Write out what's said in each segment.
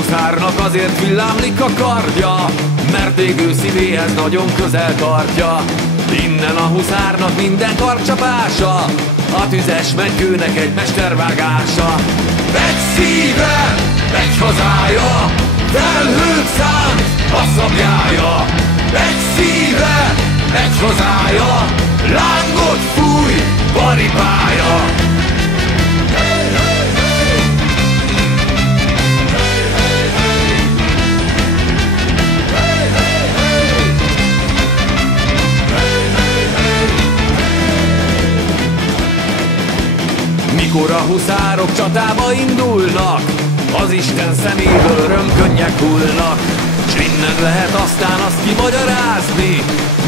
huszárnak azért villámlik a kardja, mert égő szívéhez nagyon közel tartja. Innen a huszárnak minden karcsapása, a tüzes mennykőnek egy mestervágása. Egy szíve, egy hazája, felhőt szánt a szabjája. Egy szíve, egy hazája, lángot fúj, paripája. Mikor a huszárok csatába indulnak, az Isten szeméből örömkönnyek hullnak. S innen lehet aztán azt kimagyarázni,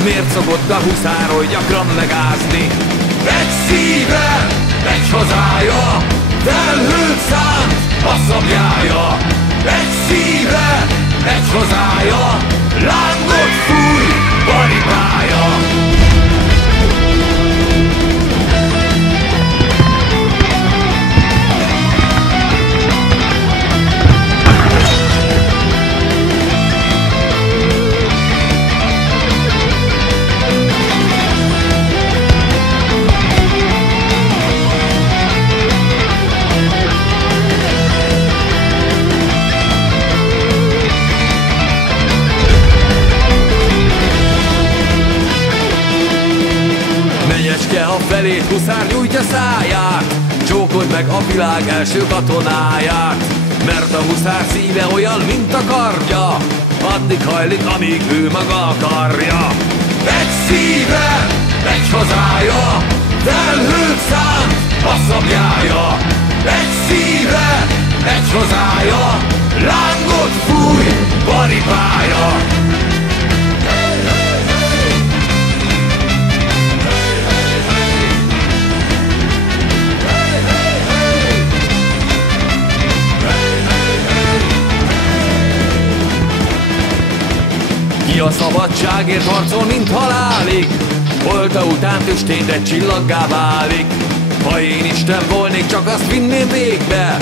miért szokott a huszár oly gyakran megázni. Egy szíve, egy hazája, felhőt szánt a szabjája. Egy szíve, egy hazája, lángot fúj, paripája. A felét huszár nyújtja száját, csókold meg a világ első katonáját. Mert a huszár szíve olyan, mint a kardja, addig hajlik, amíg ő maga akarja. Egy szíve, egy hazája, felhőt szánt a szabjája. Egy szíve, egy hazája, lángot fúj, paripája. Ki a szabadságért harcol, mint halálig, holta után tüstént egy csillaggá válik. Ha én Isten volnék, csak azt vinném végbe,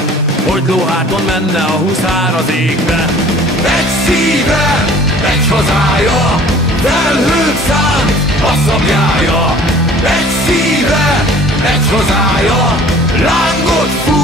hogy lóháton menne a huszár az égbe. Egy szíve, egy hazája, felhőt szánt a szabjája. Egy szíve, egy hazája, lángot fúj,